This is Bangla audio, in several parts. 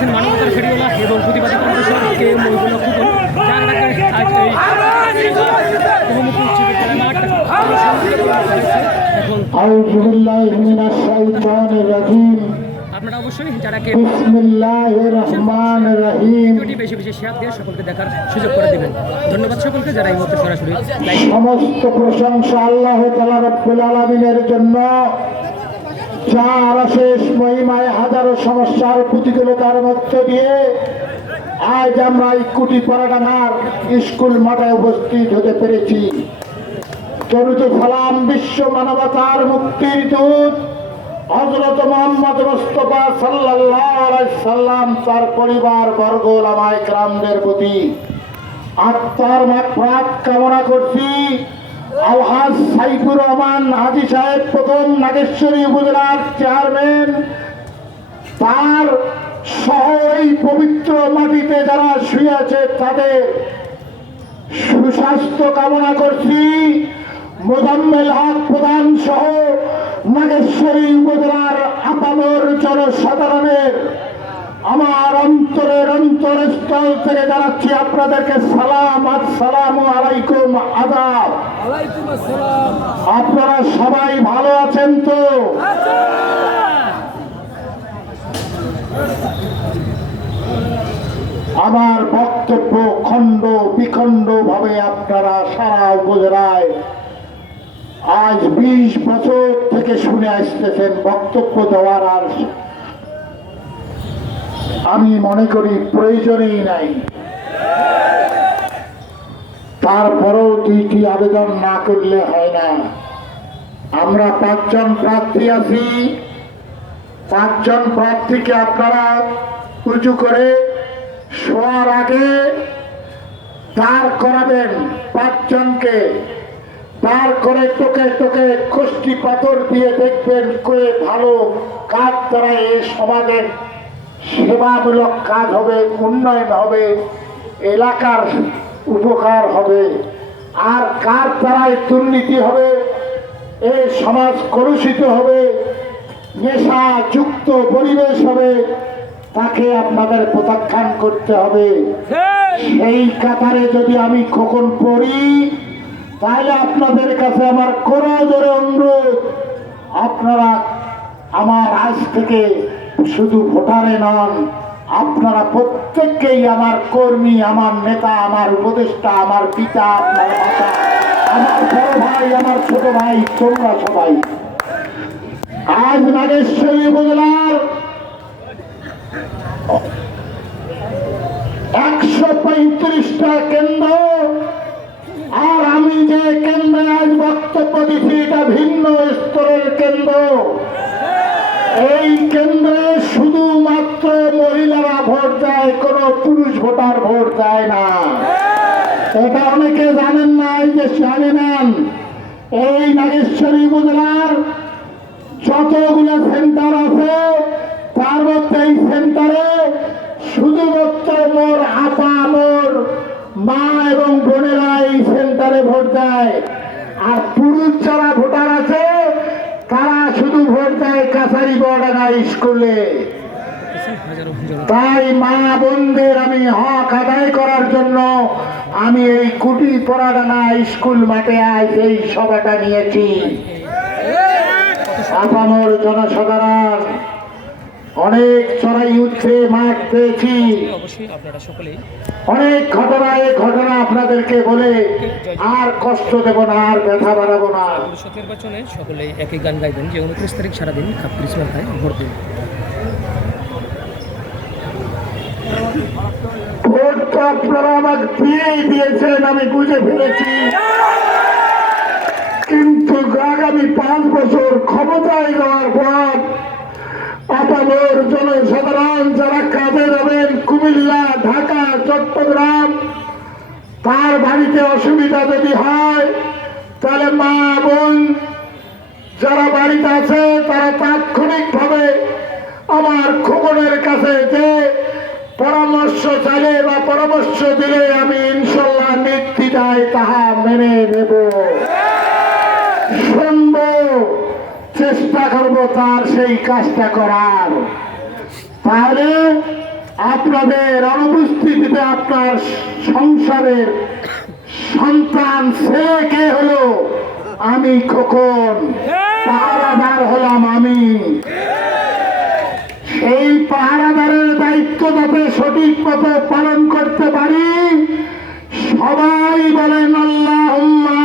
আছেন মানবতার ফেরিওয়ালা এবং প্রতিবাদী কণ্ঠস্বর কে মহিবুল্লাহ খুকন, যার ডাকে আজ এই বহুমুখী উচ্চ বিদ্যালয় মাঠ আপনারা অবশ্যই যারাকে ভিডিওটি বেশি বেশি শেয়ার দিয়ে সকলকে দেখার সুযোগ করে দিবেন। ধন্যবাদ সকলকে যারা এই মুহূর্তে সরাসরি সমস্ত প্রশংসা আল্লাহ তাআলা রব্বুল আলামিনের জন্য, যার অশেষ মহিমায় হাজারো সমস্যার প্রতিকূলতার মধ্য দিয়ে আজ আমরা এই কুটিপাড়াডাঙ্গার স্কুল মাঠে উপস্থিত হতে পেরেছি। দরুদ সালাম বিশ্ব মানবতার মুক্তির দূত হযরত মুহাম্মদ মুস্তাফা সাল্লাল্লাহু আলাইহি সাল্লাম, তার পরিবার বর্গ ওলামায়ে কেরামদের প্রতি আত্মার মাগফিরাত কামনা করছি। আলহাজ সাইফুর রহমান হাজী সাহেব, প্রথম নাগেশ্বরী উপজেলার চেয়ারম্যান, তার সহ এই পবিত্র মাটিতে যারা শুয়ে আছে তাদের সুস্বাস্থ্য কামনা করছি। মোজাম্মেল হক প্রধান সহ নাগেশ্বরী উপজেলার আপামর জনসাধারণের আমার অন্তরের অন্তরস্থল থেকে জানাচ্ছি আপনাদেরকে সালাম, আসসালামু আলাইকুম, আদাব। আপনারা সবাই ভালো আছেন তো? আমার বক্তব্য খণ্ড বিখণ্ড ভাবে আপনারা সারা উপজেলায় আজ 20 বছর থেকে শুনে আসতেছেন। বক্তব্য দেওয়ার আর আমি মনে করি প্রয়োজনই নাই। তারপরেও দুইটি আবেদন না করলে হয় না। আমরা 5 জন প্রার্থী আছি, 5 জন প্রার্থীকে আপনারা উঁচু করে শোয়ার আগে দাঁড় করাবেন। 5 জনকে দাঁড় করে টোকে টোকে খষ্টি পাথর দিয়ে দেখবেন কে ভালো কাজ দ্বারা এই সমাজের সেবামূলক কাজ হবে, উন্নয়ন হবে, এলাকার উপকার হবে, আর কার দ্বারাই দুর্নীতি হবে, এই সমাজ কলুষিত হবে, নেশা যুক্ত পরিবেশ হবে, তাকে আপনাদের প্রত্যাখ্যান করতে হবে। সেই কাতারে যদি আমি খোকন পড়ি, তাহলে আপনাদের কাছে আমার করজোরে অনুরোধ, আপনারা আমার আজ থেকে শুধু ভোটারে নন, আপনারা প্রত্যেককেই আমার কর্মী, আমার নেতা, আমার উপদেষ্টা, আমার পিতা, আপনার মাতা, আমার বড় ভাই, আমার ছোট ভাই, তোমরা সবাই। আজ নাগেশ্বরী উপজেলার 135টা কেন্দ্র, আর আমি যে কেন্দ্রে আজ বক্তব্য দিচ্ছি এটা ভিন্ন স্তরের কেন্দ্র। এই কেন্দ্রে শুধুমাত্র মহিলারা ভোট দেয়, কোন পুরুষ ভোটার ভোট দেয় না। এটা অনেকে জানেন না, এই যে জানেন এই নাগেশ্বরী উপজেলার যতগুলো সেন্টার আছে তার মধ্যে এই সেন্টারে শুধুমাত্র মোর আপা, মোর মা এবং বোনেরা এই সেন্টারে ভোট দেয়। আর পুরুষ যারা ভোটার আছে তারা শুধু ভোট দেয় কাছারি বড়ডাঙ্গা স্কুলে। তাই মা বোনদের আমি হক আদায় করার জন্য আমি এই কুটিপাড়াডাঙ্গা স্কুল মাঠে আজ এই সভাটা নিয়েছি। আপামর জনসাধারণ অনেক চড়াই উঠছে, মাঠ পেয়েছি, অনেক ঘটনা আপনাদেরকে বলে আর কষ্ট দেব না, আর ব্যথা বাড়াবো না। নির্বাচনে সকলে একই গান গাইবেন যে 29 তারিখ সারাদিন খাপ্রিস মার্কায় ভোট দিন। ভোট তো আপনারা আমাকে দিয়েই দিয়েছেন, আমি বুঝে ফেলেছি, কিন্তু আগামী 5 বছর ক্ষমতায় যাওয়ার পর আপামর জনসাধারণ যারা কাজে যাবেন কুমিল্লা, ঢাকা, চট্টগ্রাম, তার বাড়িতে অসুবিধা যদি হয় তাহলে মা বোন যারা বাড়িতে আছে তারা তাৎক্ষণিকভাবে আমার খোকনের কাছে যে পরামর্শ চাইলে বা পরামর্শ দিলে আমি ইনশাল্লাহ নির্দ্বিধায় তাহা মেনে নেব, শুনব, চেষ্টা করব তার সেই কাজটা করার। তাহলে আপনাদের অনুপস্থিতিতে আপনার সংসারের সন্তান সে কে হলো? আমি খোকন, পাহারাদার হলাম আমি। সেই পাহারাদারের দায়িত্ব যাতে সঠিক মতো পালন করতে পারি, সবাই বলেন আল্লাহুম্মা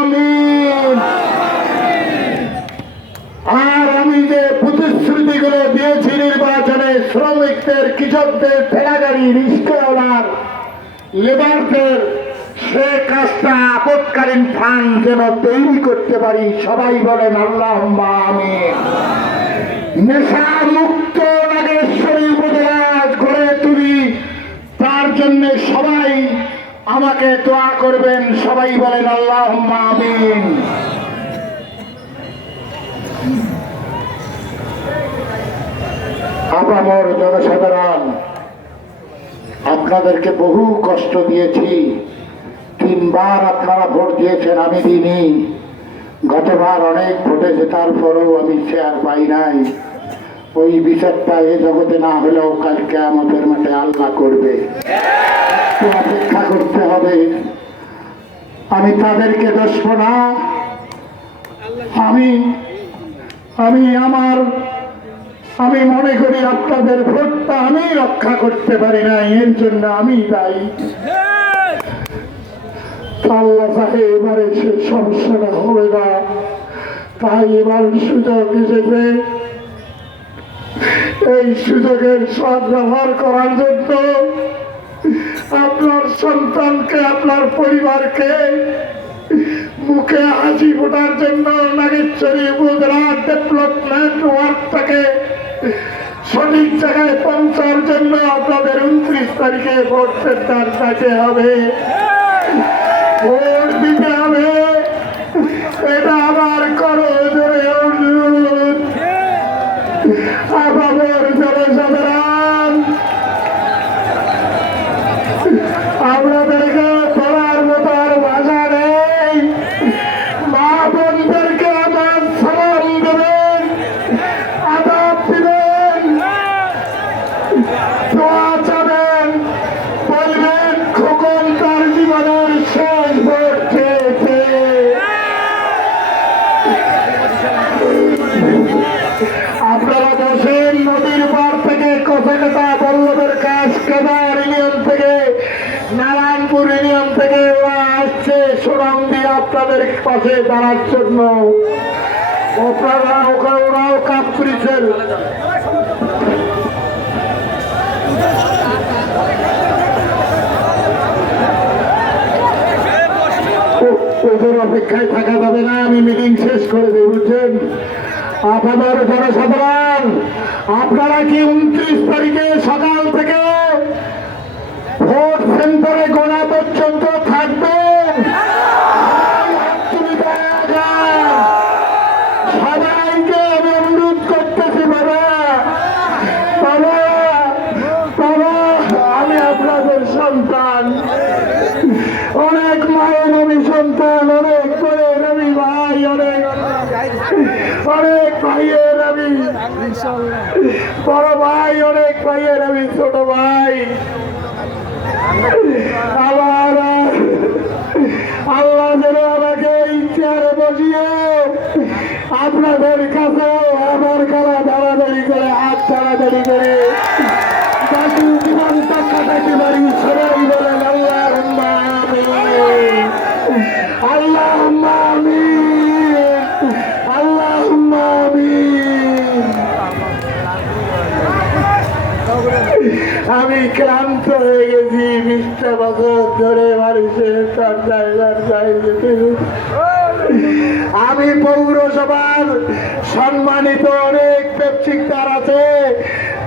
আমিন। আর আমি যে প্রতিশ্রুতিগুলো দিয়েছি নির্বাচনে, শ্রমিকদের, কৃষকদের, ঠেলাগাড়ি, রিক্সাওয়ালার, লেবারদের, সে কাজটা আপৎকালীন ফান্ড যেন তৈরি করতে পারি, সবাই বলেন আল্লাহুম্মা আমিন। নেশা মুক্ত নাগেশ্বরী উপজেলা গড়ে তুলি, তার জন্য সবাই আমাকে দোয়া করবেন, সবাই বলেন আল্লাহুম্মা আমিন। আপামর জনসাধারণ, আপনাদেরকে বহু কষ্ট দিয়েছি। 3 বার আপনারা ভোট দিয়েছেন, আমি দিইনি। গতবার অনেক ভোটে জেতার পরেও আমি চেয়ার পাই নাই। ওই বিচারটা এ জগতে না হলেও কালকে আমাদের মাঠে আল্লাহ করবে, তো অপেক্ষা করতে হবে। আমি তাদেরকে দোষব না। আমি মনে করি আপনাদের ভোটটা আমি রক্ষা করতে পারি না, এর জন্য আমি দায়ী। আল্লাহ চাহে এবারে সে সমস্যাটা হবে না, তাই এবার সুযোগ হিসেবে এই সুযোগের সদ্ব্যবহার করার জন্য আপনার সন্তানকে, আপনার পরিবারকে মুখে হাসি ফোটার জন্য নাগেশ্বরী উপজেলা ডেভেলপমেন্ট ওয়ার্কটাকে সঠিক জায়গায় পৌঁছার জন্য আপনাদের 29 তারিখে ভোট সেন্টার চাইতে হবে, ভোট দিতে হবে। এটা আমার করো জোরে অনুরোধ। আপনাদের জনসাধারণ, আপনাদেরকে বলার মতো আর ভাষা নেই। মা বোনদেরকে আমার সালাম দেবেন, আদাব দিবেন, দোয়া চাবেন, বলবেন খোকন তার জীবনের শেষ ভোট চেয়েছে। আপনারা বসেন নদীর পার থেকে কচেকাটা বল্লভের কাজ কেদার ইউনিয়ন থেকে, নারায়ণপুর ইউনিয়ন থেকে ওরা আসছে সোনামদি আপনাদের পাশে দাঁড়ার জন্য। আপনারা ওরাও কাজ করেছেন। ওদের অপেক্ষায় থাকা যাবে না, আমি মিটিং শেষ করে দেব, বুঝছেন? আপনাদের জনসাধারণ, আপনারা কি 29 তারিখে সকাল থেকে ভোট সেন্টারে গোনা পর্যন্ত থাকবেন? সবাইকে আমি অনুরোধ করতেছি, বাবা, আমি আপনাদের সন্তান, অনেক মায়ের আমি সন্তান, অনেক বড়ের আমি ভাই, অনেক ভাইয়ের আমি বড় ভাই, অনেক ভাইয়ের আমি ছোট ভাই। আবার আল্লাহ যেন আমাকে এই চেয়ারে বসিয়ে আপনাদের কাছে আমার গলা দাঁড়াদাড়ি করে, হাত দাঁড়াদাড়ি করে বাকি জীবনটা কাটাতে পারি। সবাই বলেন আল্লাহুম্মা আমিন, আল্লাহুম্মা আমিন, আল্লাহুম্মা আমিন। আমি ক্লান্ত হয়ে গেছি, 20টা বছর ধরে মানুষের আমি পৌরসভার সম্মানিত অনেক ব্যবসায়িকদার আছে,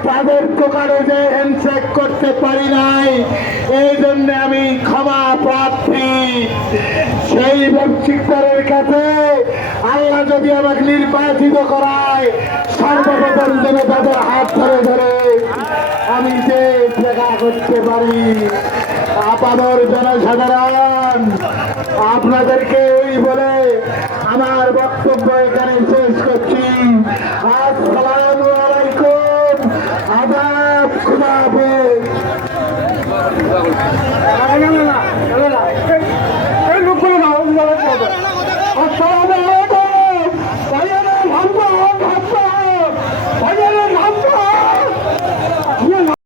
তাদের দোকানে যে হ্যান্ডশেক করতে পারি নাই, এই জন্য আমি ক্ষমা প্রার্থী। সেই ব্যবসায়িকদারের কাছে আল্লাহ যদি আমাকে নির্বাচিত করায়, সর্বপ্রথম যেন তাদের হাত ধরে ধরে আমি যে দেখা করতে পারি। আপনার জনসাধারণ, আপনাদেরকে ওই বলে আমার বক্তব্য এখানে শেষ করছি। আসসালামু আলাইকুম, আদাব, খুদা হাফেজ। লোকগুলো না